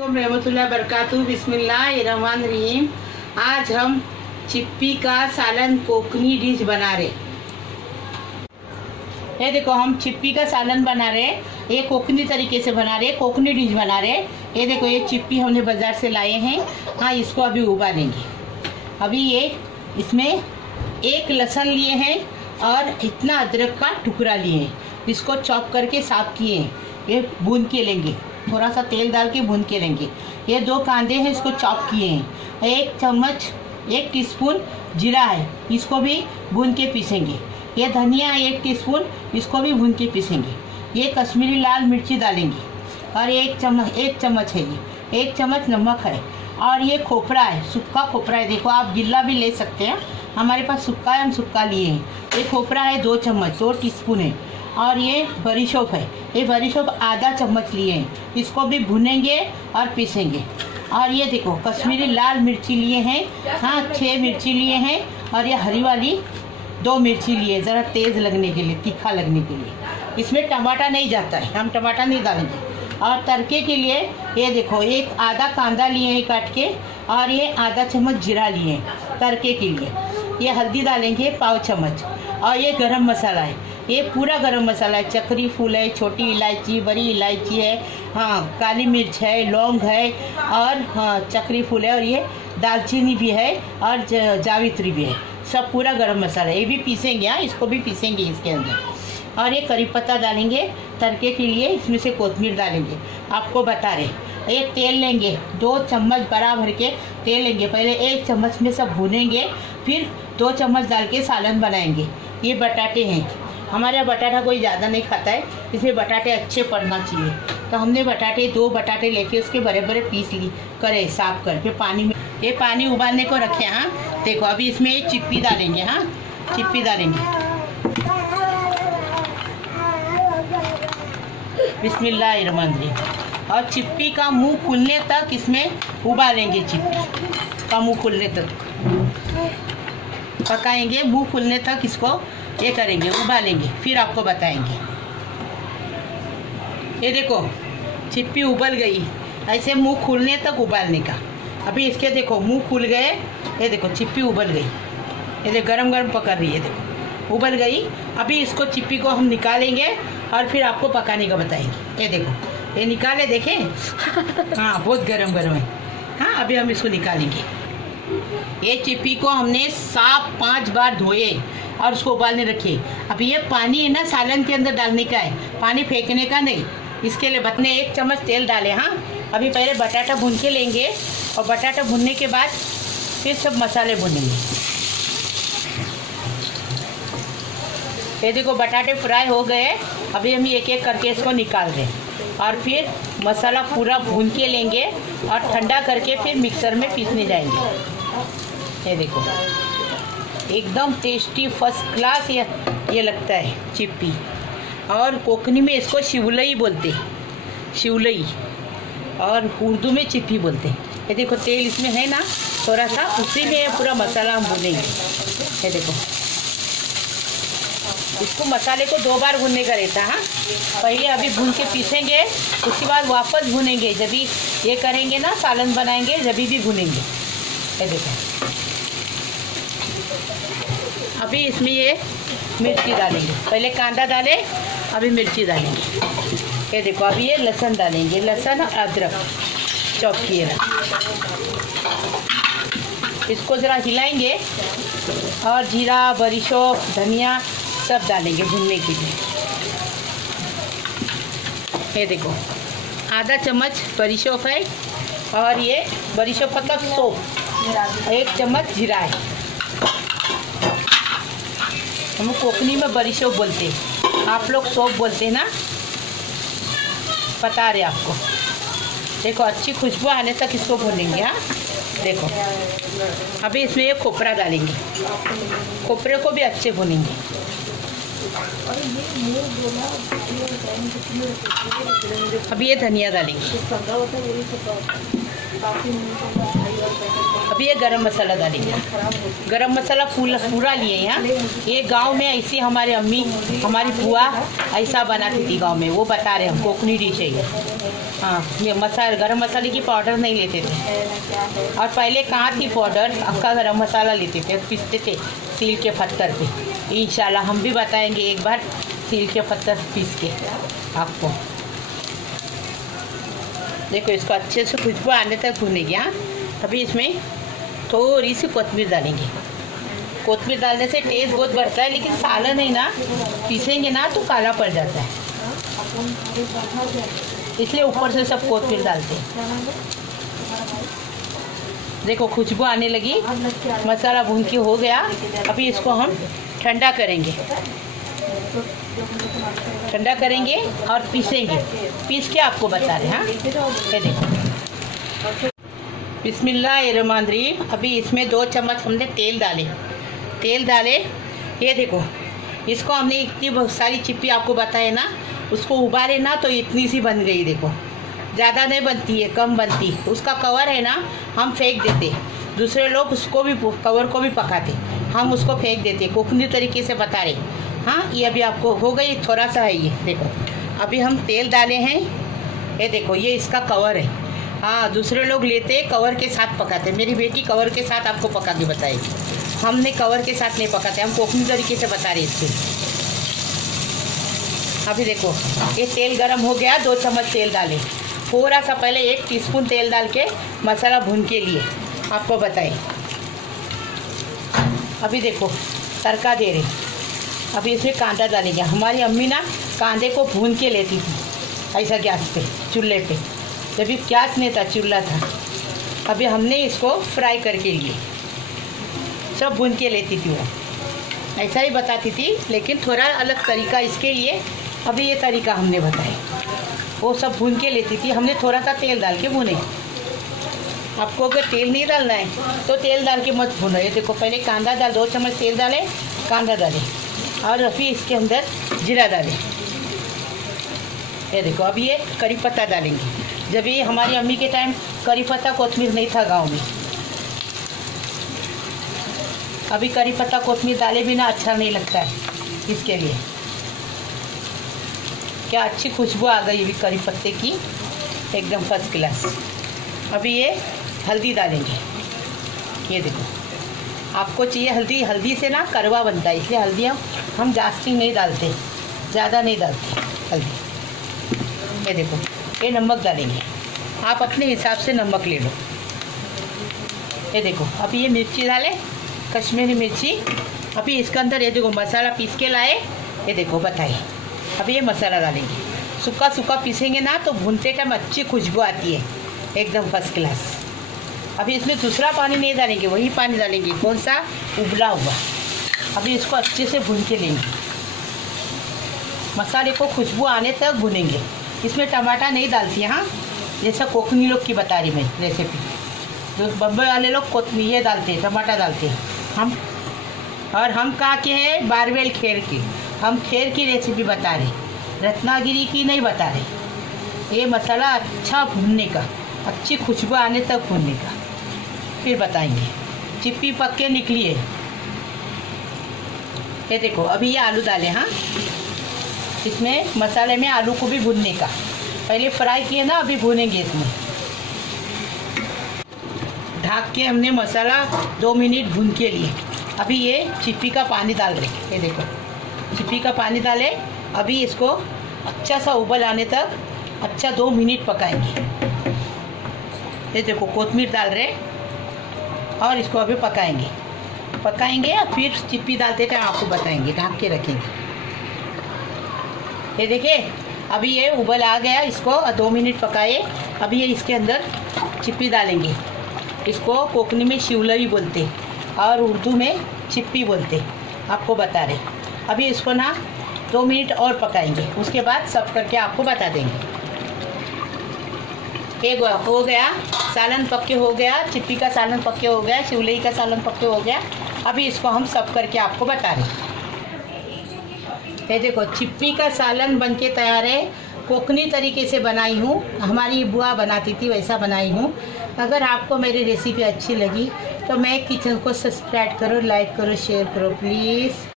रहमतुल्लाह बरकातहू। बिस्मिल्लाहिर्रहमानिर्रहीम। आज हम चिप्पी का सालन कोकनी डिश बना रहे। ये देखो, हम चिप्पी का सालन बना रहे। ये कोकनी तरीके से बना रहे, कोकनी डिश बना रहे। ये देखो, ये चिप्पी हमने बाजार से लाए हैं। हाँ, इसको अभी उबालेंगे। अभी ये इसमें एक लहसुन लिए हैं और इतना अदरक का टुकड़ा लिए हैं। इसको चॉप करके साफ किए हैं। ये भून के लेंगे, थोड़ा सा तेल डाल के भून के लेंगे। ये 2 कांदे हैं, इसको चॉप किए हैं। 1 टीस्पून जीरा है, इसको भी भून के पीसेंगे। ये धनिया 1 टीस्पून, इसको भी भून के पीसेंगे। ये कश्मीरी लाल मिर्ची डालेंगे और 1 चम्मच है, ये 1 चम्मच नमक है। और ये खोपरा है, सूखा खोपरा है। देखो, आप गिल्ला भी ले सकते हैं, हमारे पास सूखा है, हम सूखा लिए हैं। ये खोपरा है 2 चम्मच, 2 टीस्पून है। और ये बरीशोप है, ये बरीशोप आधा चम्मच लिए हैं, इसको भी भुनेंगे और पीसेंगे। और ये देखो, कश्मीरी लाल मिर्ची लिए हैं। हाँ, 6 मिर्ची लिए हैं। और ये हरी वाली 2 मिर्ची लिए, ज़रा तेज़ लगने के लिए, तीखा लगने के लिए। इसमें टमाटर नहीं जाता है, हम टमाटर नहीं डालेंगे। और तड़के के लिए ये देखो, एक आधा कांदा लिए हैं काट के, और ये आधा चम्मच जीरा लिए हैं तड़के के लिए। ये हल्दी डालेंगे 1/4 चम्मच। और ये गरम मसाला है, ये पूरा गरम मसाला है। चक्री फूल है, छोटी इलायची, बड़ी इलायची है, हाँ, काली मिर्च है, लौंग है, और हाँ, चक्री फूल है, और ये दालचीनी भी है, और जावित्री भी है। सब पूरा गरम मसाला है। ये भी पीसेंगे, हाँ, इसको भी पीसेंगे इसके अंदर। और ये करी पत्ता डालेंगे तड़के के लिए। इसमें से कोतमीर डालेंगे, आपको बता रहे। एक तेल लेंगे, 2 चम्मच बराबर के तेल लेंगे। पहले 1 चम्मच में सब भूनेंगे, फिर 2 चम्मच डाल के सालन बनाएंगे। ये बटाटे हैं, हमारे यहाँ बटाटा कोई ज़्यादा नहीं खाता है, इसमें बटाटे अच्छे पड़ना चाहिए। तो हमने 2 बटाटे लेके उसके बड़े बड़े पीस करे, साफ करके पानी में। ये पानी उबालने को रखे। हाँ, देखो, अभी इसमें एक चिप्पी डालेंगे। हाँ, चिप्पी डालेंगे। बिस्मिल्लाहिर्रहमानिर्रहीम। और चिप्पी का मुंह खुलने तक इसमें उबालेंगे। चिप्पी का मुंह खुलने तक पकाएंगे, मुंह खुलने तक इसको ये करेंगे, उबालेंगे, फिर आपको बताएंगे। ये देखो, चिप्पी उबल गई। ऐसे मुंह खुलने तक उबालने का। अभी इसके देखो, मुंह खुल गए। ये देखो, चिप्पी उबल गई। ये देखो, गरम गरम पकड़ रही है, देखो उबल गई। अभी इसको चिप्पी को हम निकालेंगे और फिर आपको पकाने का बताएंगे। ये देखो, ये निकाले, देखें। हाँ, बहुत गरम गरम है। हाँ, अभी हम इसको निकालेंगे। ये चिप्पी को हमने साफ 5 बार धोए और उसको उबालने रखे। अभी ये पानी है ना, सालन के अंदर डालने का है, पानी फेंकने का नहीं। इसके लिए बतने 1 चम्मच तेल डाले। हाँ, अभी पहले बटाटा भून के लेंगे, और बटाटा भूनने के बाद फिर सब मसाले भूनेंगे। ये देखो, बटाटे फ्राई हो गए। अभी हम एक एक करके इसको निकाल रहे हैं, और फिर मसाला पूरा भून के लेंगे और ठंडा करके फिर मिक्सर में पीसने जाएंगे। ये देखो, एकदम टेस्टी फर्स्ट क्लास ये लगता है चिप्पी। और कोकनी में इसको शिवलई बोलते हैं, शिवलई, और उर्दू में चिप्पी बोलते हैं। ये देखो, तेल इसमें है ना थोड़ा सा, उसी में पूरा मसाला हम भूनेंगे। ये देखो, इसको मसाले को 2 बार भूनने का रहता है। हाँ, पहले अभी भून के पीसेंगे, उसके बाद वापस भूनेंगे। जब भी ये करेंगे ना, सालन बनाएंगे, जब भी भूनेंगे। ये देखो, अभी इसमें ये मिर्ची डालेंगे। पहले कांदा डाले, अभी मिर्ची डालेंगे। ये देखो, अभी ये लहसुन डालेंगे, लहसुन और अदरक चॉप किए। इसको ज़रा हिलाएंगे, और जीरा, बरीशोप, धनिया सब डालेंगे भूनने के लिए। ये देखो, आधा चम्मच बरीशोप है, और ये बरीशोप मतलब सौंफ, 1 चम्मच जीरा है। हम कोकनी में बरीशोप बोलते हैं, आप लोग सौंफ बोलते हैं ना, बता रहे आपको। देखो, अच्छी खुशबू आने तक इसको भूनेंगे। हाँ, देखो, अभी इसमें ये खोपरा डालेंगे, खोपरे को भी अच्छे भूनेंगे। अभी ये धनिया डालेंगे। अभी ये गरम मसाला डालेंगे। गरम मसाला पूरा लिए यहाँ। ये गांव में ऐसी हमारे अम्मी, हमारी बुआ ऐसा बनाती थी गांव में, वो बता रहे हम, कोकनी डिश है ये। हाँ, ये गरम मसाले की पाउडर नहीं लेते थे। और पहले कहाँ थी पाउडर, अक्का गरम मसाला लेते थे, पीसते थे सील के पत्थर पे। इंशाल्लाह हम भी बताएंगे एक बार सील के पत्थर पीस के आपको। देखो इसको अच्छे से खुशबू आने तक भूनेंगे। हाँ, अभी इसमें थोड़ी सी कोतमीर डालेंगे। कोतमीर डालने से टेस्ट बहुत बढ़ता है, लेकिन सालन है ना, पीसेंगे ना तो काला पड़ जाता है, इसलिए ऊपर से सब कोतमीर डालते हैं। देखो खुशबू आने लगी, मसाला भून के हो गया। अभी इसको हम ठंडा करेंगे, ठंडा करेंगे और पीसेंगे। पीस के आपको बता रहे हैं। हाँ, ये देखो, बिस्मिल्लाहिर्रहमानिर्रहीम। अभी इसमें 2 चम्मच हमने तेल डाले। ये देखो, इसको हमने इतनी बहुत सारी चिप्पी आपको बताए ना, उसको उबाले ना तो इतनी सी बन गई। देखो ज़्यादा नहीं बनती है, कम बनती। उसका कवर है ना, हम फेंक देते। दूसरे लोग उसको भी, कवर को भी पकाते, हम उसको फेंक देते। कोकनी तरीके से बता रहे। हाँ, ये अभी आपको हो गई, थोड़ा सा है ये। देखो अभी हम तेल डाले हैं। ये देखो, ये इसका कवर है। हाँ, दूसरे लोग लेते कवर के साथ पकाते। मेरी बेटी कवर के साथ आपको पका के बताएगी, हमने कवर के साथ नहीं पकाते, हम कोकनी तरीके से बता रहे इससे। अभी देखो ये तेल गरम हो गया, 2 चम्मच तेल डाले। थोड़ा सा पहले 1 टीस्पून तेल डाल के मसाला भून के लिए आपको बताएं। अभी देखो तड़का दे रहे। अभी इसमें कांदा डालेंगे। हमारी अम्मी ना कांदे को भून के लेती थी ऐसा गैस पे, चूल्हे पे, जब भी गैस नहीं था, चूल्हा था। अभी हमने इसको फ्राई करके लिए, सब भून के लेती थी वो, ऐसा ही बताती थी, लेकिन थोड़ा अलग तरीका इसके लिए। अभी ये तरीका हमने बताया, वो सब भून के लेती थी, हमने थोड़ा सा तेल डाल के भुने। आपको अगर तेल नहीं डालना है तो तेल डाल के मत भूनो। ये देखो पहले कांदा 2 चम्मच तेल डाले, कांदा डाले, और अभी इसके अंदर जीरा डाले। ये देखो अभी ये करी पत्ता डालेंगे। जब ये हमारी अम्मी के टाइम करी पत्ता कोतमीर नहीं था गांव में। अभी करी पत्ता कोतमीर डाले बिना अच्छा नहीं लगता है, इसके लिए। क्या अच्छी खुशबू आ गई अभी करी पत्ते की, एकदम फर्स्ट क्लास। अभी ये हल्दी डालेंगे। ये देखो, आपको चाहिए हल्दी, हल्दी से ना करवा बनता है, इसलिए हल्दी हम जास्ती नहीं डालते, ज़्यादा नहीं डालते हल्दी। ये देखो, ये नमक डालेंगे, आप अपने हिसाब से नमक ले लो। ये देखो अभी ये मिर्ची डालें, कश्मीरी मिर्ची। अभी इसके अंदर ये देखो मसाला पीस के लाए, ये देखो बताइए। अभी ये मसाला डालेंगे, सूखा सूखा पीसेंगे ना तो भूनते टाइम अच्छी खुशबू आती है, एकदम फर्स्ट क्लास। अभी इसमें दूसरा पानी नहीं डालेंगे, वही पानी डालेंगे, कौन सा, उबला हुआ। अभी इसको अच्छे से भून के लेंगे, मसाले को खुशबू आने तक भूनेंगे। इसमें टमाटर नहीं डालती है। हाँ, जैसा कोकनी लोग की बता रही मैं रेसिपी, जो बम्बई वाले लोग कोतमी ये डालते हैं, टमाटर डालते हैं हम। और हम कहाँ के हैं, बारवेल खेर के, हम खेर की रेसिपी बता रहे, रत्नागिरी की नहीं बता रहे। ये मसाला अच्छा भूनने का, अच्छी खुशबू आने तक भूनने का, फिर बताएंगे। चिप्पी पक के निकली है। ये देखो अभी ये आलू डालें। हाँ, इसमें मसाले में आलू को भी भूनने का, पहले फ्राई किए ना, अभी भूनेंगे इसमें। ढक के हमने मसाला 2 मिनट भून के लिए। अभी ये चिप्पी का पानी डाल रहे, ये देखो चिप्पी का पानी डाले। अभी इसको अच्छा सा उबल आने तक अच्छा 2 मिनट पकाएंगे। ये देखो कोतमीर डाल रहे और इसको अभी पकाएंगे और फिर चिप्पी डालते थे, आपको बताएंगे, ढक के रखेंगे। ये देखिए अभी ये उबल आ गया, इसको 2 मिनट पकाए। अभी ये इसके अंदर चिप्पी डालेंगे। इसको कोकनी में शिवलरी बोलते और उर्दू में चिप्पी बोलते, आपको बता रहे। अभी इसको ना 2 मिनट और पकाएंगे, उसके बाद सब करके आपको बता देंगे। एक हो गया, सालन पक्के हो गया, चिप्पी का सालन पक्के हो गया, शिवलई का सालन पक्के हो गया। अभी इसको हम सब करके आपको बता रहे। ये देखो चिप्पी का सालन बनके तैयार है। कोकनी तरीके से बनाई हूँ, हमारी बुआ बनाती थी वैसा बनाई हूँ। अगर आपको मेरी रेसिपी अच्छी लगी तो मैं किचन को सब्सक्राइब करो, लाइक करो, शेयर करो प्लीज़।